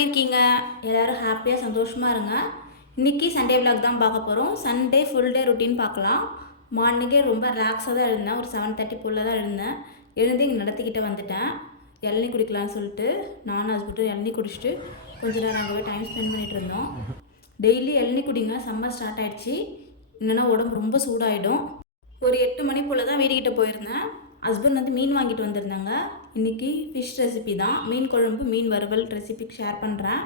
எப்படி இருக்கீங்க? எல்லோரும் ஹாப்பியாக சந்தோஷமாக இருங்க. இன்றைக்கி சண்டே விலாக் தான் பார்க்க போகிறோம் சண்டே ஃபுல் டே ரொட்டீன் பார்க்கலாம். மார்னிங்கே ரொம்ப ரிலாக்ஸாக தான் இருந்தேன். ஒரு செவன் தேர்ட்டி போல் தான் இருந்தேன். எழுந்து இங்கே நடத்திக்கிட்டு வந்துட்டேன். இளநீ குடிக்கலாம்னு சொல்லிட்டு நானும் ஹஸ்பண்டும் இளநீ குடிச்சிட்டு கொஞ்சம் நேரம் அங்கே போய் டைம் ஸ்பெண்ட் பண்ணிகிட்டு இருந்தோம். டெய்லி இளநீ குடிங்க. சம்மர் ஸ்டார்ட் ஆகிடுச்சி இல்லைன்னா உடம்பு ரொம்ப சூடாகிடும் ஒரு எட்டு மணி போல் தான் வீட்டுக்கிட்ட போயிருந்தேன். ஹஸ்பண்ட் வந்து மீன் வாங்கிட்டு வந்திருந்தாங்க. இன்றைக்கி ஃபிஷ் ரெசிபி தான். மீன் குழம்பு மீன் வறுவல் ரெசிபி ஷேர் பண்ணுறேன்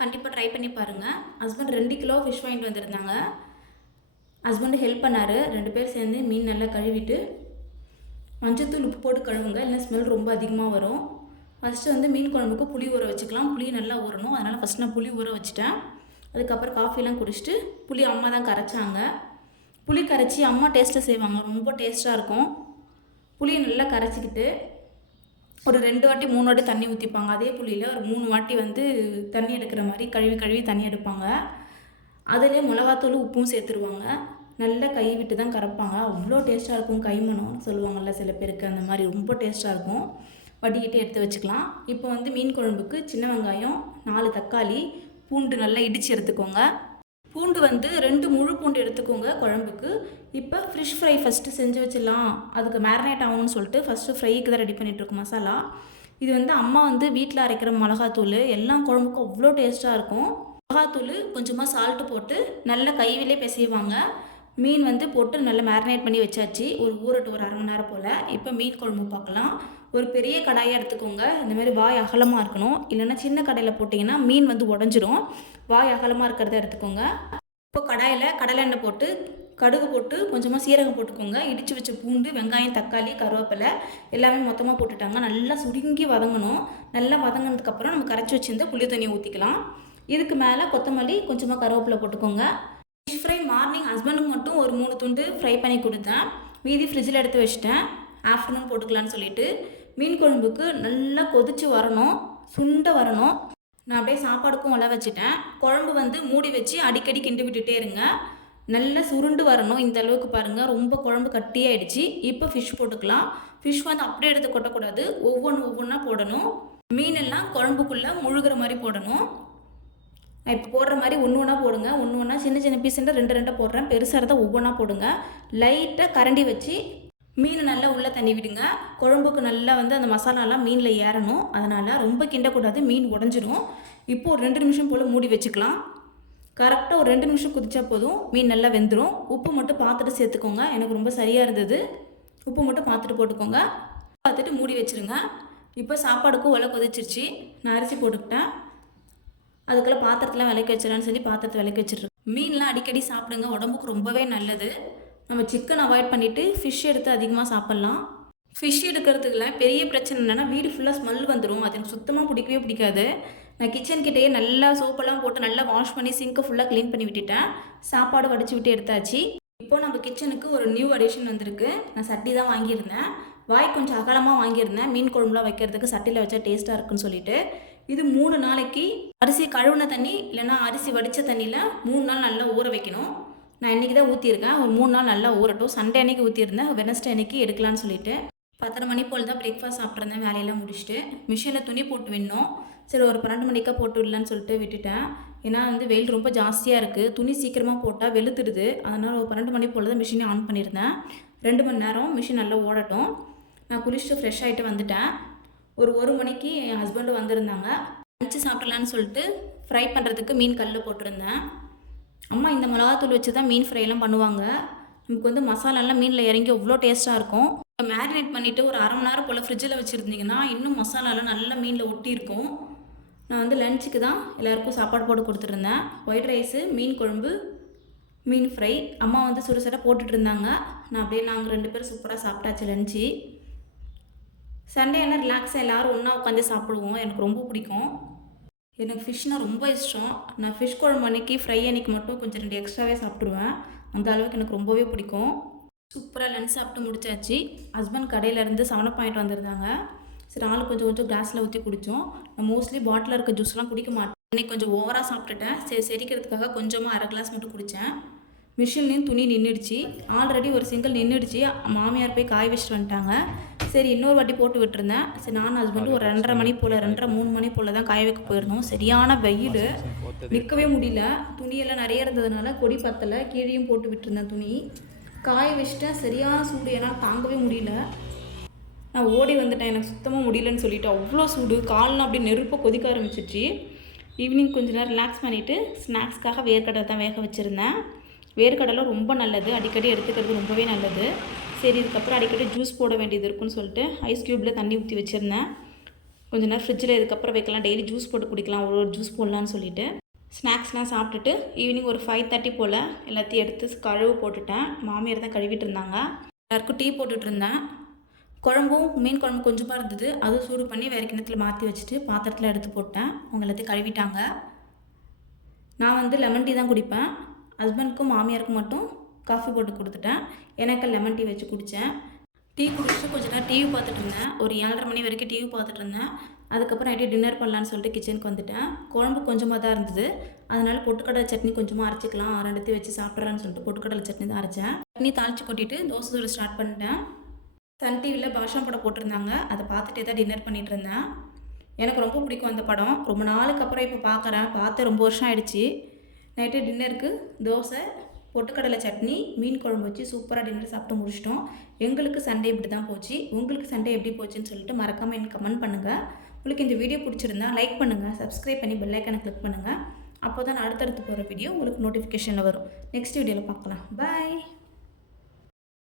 கண்டிப்பாக ட்ரை பண்ணி பாருங்கள் ஹஸ்பண்ட் ரெண்டு கிலோ ஃபிஷ் வாங்கிட்டு வந்திருந்தாங்க. ஹஸ்பண்டு ஹெல்ப் பண்ணார். ரெண்டு பேர் சேர்ந்து மீன் நல்லா கழுவிட்டு மஞ்சத்தூள் உப்பு போட்டு கழுவுங்க. இல்லைன்னா ஸ்மெல் ரொம்ப அதிகமாக வரும். ஃபஸ்ட்டு வந்து மீன் குழம்புக்கு புளி ஊற வச்சுக்கலாம். புளி நல்லா ஊறணும். அதனால் ஃபஸ்ட் நான் புளி ஊற வச்சுட்டேன். அதுக்கப்புறம் காஃபிலாம் குடிச்சிட்டு புளி அம்மா தான் கரைச்சாங்க. புளி கரைச்சி அம்மா டேஸ்ட்டாக செய்வாங்க. ரொம்ப டேஸ்ட்டாக இருக்கும். புளியை நல்லா கரைச்சிக்கிட்டு ஒரு ரெண்டு வாட்டி மூணு வாட்டி தண்ணி ஊற்றிப்பாங்க அதே புளியில் ஒரு மூணு வாட்டி வந்து தண்ணி எடுக்கிற மாதிரி கழுவி கழுவி தண்ணி எடுப்பாங்க. அதிலே மிளகாத்தூள் உப்பும் சேர்த்துருவாங்க. நல்லா கை விட்டு தான் கரைப்பாங்க. அவ்வளோ டேஸ்ட்டாக இருக்கும். கைமணம் சொல்லுவாங்கள்ல சில பேருக்கு அந்த மாதிரி ரொம்ப டேஸ்ட்டாக இருக்கும். வடிகிட்டு எடுத்து வச்சுக்கலாம். இப்போ வந்து மீன் குழம்புக்கு சின்ன வெங்காயம் நாலு தக்காளி பூண்டு நல்லா இடித்து எடுத்துக்கோங்க. பூண்டு வந்து ரெண்டு முழு பூண்டு எடுத்துக்கோங்க குழம்புக்கு. இப்போ ஃபிஷ் ஃப்ரை ஃபஸ்ட்டு செஞ்சு வச்சிடலாம். அதுக்கு மேரினேட் ஆகும்னு சொல்லிட்டு ஃபஸ்ட்டு ஃப்ரைக்கு தான் ரெடி பண்ணிகிட்ருக்கோம் மசாலா. இது வந்து அம்மா வந்து வீட்டில் அரைக்கிற மிளகாத்தூள் எல்லாம் குழம்புக்கும் அவ்வளோ டேஸ்ட்டாக இருக்கும். மிளகாத்தூள் கொஞ்சமாக சால்ட்டு போட்டு நல்ல கைவிலே பிசைவாங்க. மீன் வந்து போட்டு நல்லா மேரினேட் பண்ணி வச்சாச்சு. ஒரு ஊரட்டு ஒரு அரை மணி நேரம் போல். இப்போ மீன் குழம்பு பார்க்கலாம். ஒரு பெரிய கடாயை எடுத்துக்கோங்க. இந்த மாதிரி வாய் அகலமாக இருக்கணும். இல்லைன்னா சின்ன கடையில் போட்டிங்கன்னா மீன் வந்து உடஞ்சிரும். வாய் அகலமாக இருக்கிறத எடுத்துக்கோங்க. இப்போ கடாயில் கடலை எண்ணெய் போட்டு கடுகு போட்டு கொஞ்சமாக சீரகம் போட்டுக்கோங்க. இடித்து வச்ச பூண்டு வெங்காயம் தக்காளி கருவேப்பிலை எல்லாமே மொத்தமாக போட்டுட்டாங்க. நல்லா சுருங்கி வதங்கணும். நல்லா வதங்கினதுக்கப்புறம் நம்ம கரைச்சி வச்சிருந்த புளி தண்ணியை ஊற்றிக்கலாம் இதுக்கு மேலே கொத்தமல்லி கொஞ்சமாக கருவேப்பிலை போட்டுக்கோங்க. ஃபிஷ் ஃப்ரை மார்னிங் ஹஸ்பண்டுக்கு மட்டும் ஒரு மூணு துண்டு ஃப்ரை பண்ணி கொடுத்தேன். மீதி ஃப்ரிட்ஜில் எடுத்து வச்சுட்டேன். ஆஃப்டர்நூன் போட்டுக்கலான்னு சொல்லிட்டு மீன் குழம்புக்கு நல்லா கொதிச்சு வரணும். சுண்ட வரணும். நான் அப்படியே சாப்பாடுக்கும் உள்ள வச்சுட்டேன். குழம்பு வந்து மூடி வச்சு அடிக்கடி கிண்டி விட்டுட்டே இருங்க. நல்லா சுருண்டு வரணும். இந்த அளவுக்கு பாருங்கள் ரொம்ப குழம்பு கட்டியாயிடுச்சு இப்போ ஃபிஷ் போட்டுக்கலாம். ஃபிஷ் வந்து அப்படியே எடுத்து கொட்டக்கூடாது. ஒவ்வொன்று ஒவ்வொன்றா போடணும். மீனெல்லாம் குழம்புக்குள்ளே முழுகிற மாதிரி போடணும். நான் இப்போ போடுற மாதிரி ஒன்று ஒன்றா போடுங்க. ஒன்று ஒன்றா சின்ன சின்ன பீஸுன்ற ரெண்டு ரெண்டாக போடுறேன். பெருசாக இருந்தால் ஒவ்வொன்றா போடுங்க. லைட்டாக கரண்டி வச்சு மீன் நல்லா உள்ளே தண்ணி விடுங்க. குழம்புக்கு நல்லா வந்து அந்த மசாலாலாம் மீனில் ஏறணும். அதனால் ரொம்ப கிண்டக்கூடாது. மீன் உடஞ்சிரும். இப்போது ஒரு ரெண்டு நிமிஷம் போல் மூடி வச்சுக்கலாம். கரெக்டாக ஒரு ரெண்டு நிமிஷம் குதிச்சா போதும். மீன் நல்லா வெந்துடும் உப்பு மட்டும் பார்த்துட்டு சேர்த்துக்கோங்க. எனக்கு ரொம்ப சரியாக இருந்தது. உப்பு மட்டும் பார்த்துட்டு போட்டுக்கோங்க. பார்த்துட்டு மூடி வச்சுருங்க. இப்போ சாப்பாடுக்கும் ஒலை கொதிச்சிருச்சு. நான் அரிசி போட்டுக்கிட்டேன். அதுக்குள்ளே பாத்திரத்தில் விளக்கி வச்சிடலான்னு சொல்லி பாத்திரத்தை விளக்கி வச்சிடுறேன் மீன்லாம் அடிக்கடி சாப்பிடுங்க உடம்புக்கு ரொம்பவே நல்லது. நம்ம சிக்கன் அவாய்ட் பண்ணிவிட்டு ஃபிஷ் எடுத்து அதிகமாக சாப்பிட்லாம். ஃபிஷ் எடுக்கிறதுக்குலாம் பெரிய பிரச்சனை என்னென்னா வீடு ஃபுல்லாக ஸ்மெல் வந்துடும் அது எனக்கு சுத்தமாக பிடிக்கவே பிடிக்காது. நான் கிச்சன் கிட்டேயே நல்லா சோப்பெல்லாம் போட்டு நல்லா வாஷ் பண்ணி சிங்கை ஃபுல்லாக க்ளீன் பண்ணி விட்டுட்டேன். சாப்பாடு வடிச்சு விட்டு எடுத்தாச்சு. இப்போது நம்ம கிச்சனுக்கு ஒரு நியூ அடிஷன் வந்திருக்கு. நான் சட்டி தான் வாங்கியிருந்தேன். வாய் கொஞ்சம் அகலமாக வாங்கியிருந்தேன். மீன் குழம்புலாம் வைக்கிறதுக்கு சட்டியில் வச்சா டேஸ்ட்டாக இருக்குன்னு சொல்லிட்டு. இது மூணு நாளைக்கு அரிசி கழுவுன தண்ணி இல்லைன்னா அரிசி வடித்த தண்ணியில் மூணு நாள் நல்லா ஊற வைக்கணும். நான் இன்றைக்கி தான் ஊற்றிருக்கேன் ஒரு மூணு நாள் நல்லா ஊறட்டும். சண்டே அன்னைக்கு ஊற்றிருந்தேன் வெனஸ்டே அன்னைக்கு எடுக்கலான்னு சொல்லிட்டு. பத்தரை மணி போல் தான் பிரேக்ஃபாஸ்ட் சாப்பிட்ருந்தேன் வேலையெல்லாம் முடிச்சுட்டு. மிஷினில் துணி போட்டு வேணும் சரி ஒரு பன்னெண்டு மணிக்காக போட்டு விடலான்னு சொல்லிட்டு விட்டுட்டேன். ஏன்னா வந்து வெயில் ரொம்ப ஜாஸ்தியாக இருக்குது துணி சீக்கிரமாக போட்டால் வெளுத்துடுது அதனால் ஒரு பன்னெண்டு மணி போல் தான் மிஷினை ஆன் பண்ணியிருந்தேன். ரெண்டு மணி நேரம் மிஷின் நல்லா ஓடட்டும். நான் குளிச்சுட்டு ஃப்ரெஷ் ஆகிட்டு வந்துட்டேன். ஒரு ஒரு மணிக்கு என் ஹஸ்பண்டு வந்திருந்தாங்க. லஞ்சு சாப்பிடலான்னு சொல்லிட்டு ஃப்ரை பண்ணுறதுக்கு மீன் கல்லில் போட்டிருந்தேன். அம்மா இந்த மிளகாத்தூள் வச்சு தான் மீன் ஃப்ரைலாம் பண்ணுவாங்க. நமக்கு வந்து மசாலாலாம் மீனில் இறங்கி அவ்வளோ டேஸ்ட்டாக இருக்கும். மேரினேட் பண்ணிவிட்டு ஒரு அரை மணி நேரம் போல் ஃப்ரிட்ஜில் வச்சுருந்தீங்கன்னா இன்னும் மசாலாலாம் நல்லா மீனில் ஒட்டி இருக்கும். நான் வந்து லஞ்சுக்கு தான் எல்லாருக்கும் சாப்பாடு போட்டு கொடுத்துருந்தேன் ஒயிட் ரைஸு மீன் குழம்பு மீன் ஃப்ரை அம்மா வந்து சுட போட்டுட்ருந்தாங்க இருந்தாங்க நான் அப்படியே நாங்கள் ரெண்டு பேரும் சூப்பராக சாப்பிட்டாச்சு லஞ்சு சண்டே என்ன ரிலாக்ஸாக எல்லோரும் ஒன்றா உட்காந்து சாப்பிடுவோம். எனக்கு ரொம்ப பிடிக்கும். எனக்கு ஃபிஷ்னால் ரொம்ப இஷ்டம். நான் ஃபிஷ் குழம்பு அன்னைக்கு ஃப்ரை அன்னைக்கு மட்டும் கொஞ்சம் ரெண்டு எக்ஸ்ட்ராவே சாப்பிடுவேன் அந்த அளவுக்கு எனக்கு ரொம்பவே பிடிக்கும். சூப்பராக லன்ச் சாப்பிட்டு முடிச்சாச்சு. ஹஸ்பண்ட் கடையிலேருந்து செவனப் பாயிண்ட் வந்திருந்தாங்க. சரி ஆள் கொஞ்சம் கொஞ்சம் கிளாஸில் ஊற்றி குடித்தோம் நான் மோஸ்ட்லி பாட்டில் இருக்க ஜூஸ்லாம் குடிக்க மாட்டேன். இன்னைக்கு கொஞ்சம் ஓவராக சாப்பிட்டுட்டேன். சரி செரிக்கிறதுக்காக கொஞ்சமாக அரை கிளாஸ் மட்டும் குடித்தேன் மிஷின்லேயும் துணி நின்றுடுச்சு ஆல்ரெடி ஒரு சிங்கிள் நின்றுடுச்சு மாமியார் போய் காய வச்சுட்டு வந்துட்டாங்க. சரி இன்னொரு வாட்டி போட்டு விட்டுருந்தேன். சரி நான் ஹஸ்பண்டும் ஒரு ரெண்டரை மணி போல் ரெண்டரை மூணு மணி போல் தான் காய வைக்க போயிருந்தோம். சரியான வெயில். நிற்கவே முடியல. துணியெல்லாம் நிறைய இருந்ததுனால கொடி பத்தலை. கீழேயும் போட்டு விட்டுருந்தேன் துணி. காய வச்சுட்டேன். சரியான சூடு. என்னால் தாங்கவே முடியல. நான் ஓடி வந்துட்டேன். எனக்கு சுத்தமாக முடியலன்னு சொல்லிட்டு அவ்வளோ சூடு. கால்லாம் அப்படியே நெருப்பை கொதிக்க ஆரம்பிச்சிச்சு ஈவினிங் கொஞ்ச நேரம் ரிலாக்ஸ் பண்ணிவிட்டு ஸ்நாக்ஸ்க்காக வேர்க்கடலை தான் வேக வச்சுருந்தேன். வேர்க்கடலை ரொம்ப நல்லது. அடிக்கடி எடுத்துக்கிறது ரொம்பவே நல்லது. சரி இதுக்கப்புறம் அடிக்கடி ஜூஸ் போட வேண்டியது இருக்குன்னு சொல்லிட்டு ஐஸ் க்யூப்பில் தண்ணி ஊற்றி வச்சுருந்தேன். கொஞ்ச நேரம் ஃப்ரிட்ஜில் இதுக்கப்புறம் வைக்கலாம். டெய்லி ஜூஸ் போட்டு குடிக்கலாம். ஒரு ஒரு ஜூஸ் போடலான்னு சொல்லிட்டு ஸ்நாக்ஸ்லாம் சாப்பிட்டுட்டு ஈவினிங் ஒரு ஃபைவ் தேர்ட்டி போல் எல்லாத்தையும் எடுத்து கழுவு போட்டுட்டேன். மாமியார் தான் கழுவிட்டு இருந்தாங்க. எல்லாருக்கும் டீ போட்டுட்டு இருந்தேன். குழம்பும் மீன் குழம்பு கொஞ்சமாக இருந்தது. அதுவும் சூடு பண்ணி வேறு கிணத்துல மாற்றி வச்சுட்டு பாத்திரத்தில் எடுத்து போட்டேன். அவங்க எல்லாத்தையும் கழுவிட்டாங்க. நான் வந்து லெமன் டீ தான் குடிப்பேன். ஹஸ்பண்டுக்கும் மாமியாருக்கும் மட்டும் காஃபி போட்டு கொடுத்துட்டேன். எனக்கு லெமன் டீ வச்சு குடித்தேன் டீ குடிச்சிட்டு கொஞ்ச நேரம் டிவி பார்த்துட்டு இருந்தேன். ஒரு ஏழரை மணி வரைக்கும் டிவி பார்த்துட்டு இருந்தேன். அதுக்கப்புறம் நைட்டு டின்னர் பண்ணலான்னு சொல்லிட்டு கிச்சனுக்கு வந்துட்டேன். குழம்பு கொஞ்சமாக தான் இருந்தது. அதனால் பொட்டுக்கடலை சட்னி கொஞ்சமாக அரைச்சிக்கலாம். ரெண்டுத்தையும் வச்சு சாப்பிட்றான்னு சொல்லிட்டு பொட்டுக்கடலை சட்னி தான் அரைச்சேன். சட்னி தாளித்து கொட்டிட்டு தோசை சுட ஸ்டார்ட் பண்ணிட்டேன். சன் டிவியில் பாஷா படம் போட்டிருந்தாங்க. அதை பார்த்துட்டே தான் டின்னர் பண்ணிட்டு இருந்தேன். எனக்கு ரொம்ப பிடிக்கும் அந்த படம். ரொம்ப நாளுக்கு அப்புறம் இப்போ பார்க்குறேன். பார்த்து ரொம்ப வருஷம் ஆயிடுச்சு. நைட்டு டின்னருக்கு தோசை பொட்டுக்கடலை சட்னி மீன் குழம்பு வச்சு சூப்பராக டின்னர் சாப்பிட்டு முடிச்சிட்டோம். எங்களுக்கு சண்டே இப்படி தான் போச்சு. உங்களுக்கு சண்டே எப்படி போச்சுன்னு சொல்லிட்டு மறக்காமல் எனக்கு கமெண்ட் பண்ணுங்கள் உங்களுக்கு இந்த வீடியோ பிடிச்சிருந்தா லைக் பண்ணுங்கள் சப்ஸ்கிரைப் பண்ணி பெல்லைக்கனை கிளிக் பண்ணுங்கள் அப்போ தான் அடுத்தடுத்து போகிற வீடியோ உங்களுக்கு நோட்டிஃபிகேஷனில் வரும். நெக்ஸ்ட் வீடியோவில் பார்க்கலாம். பாய்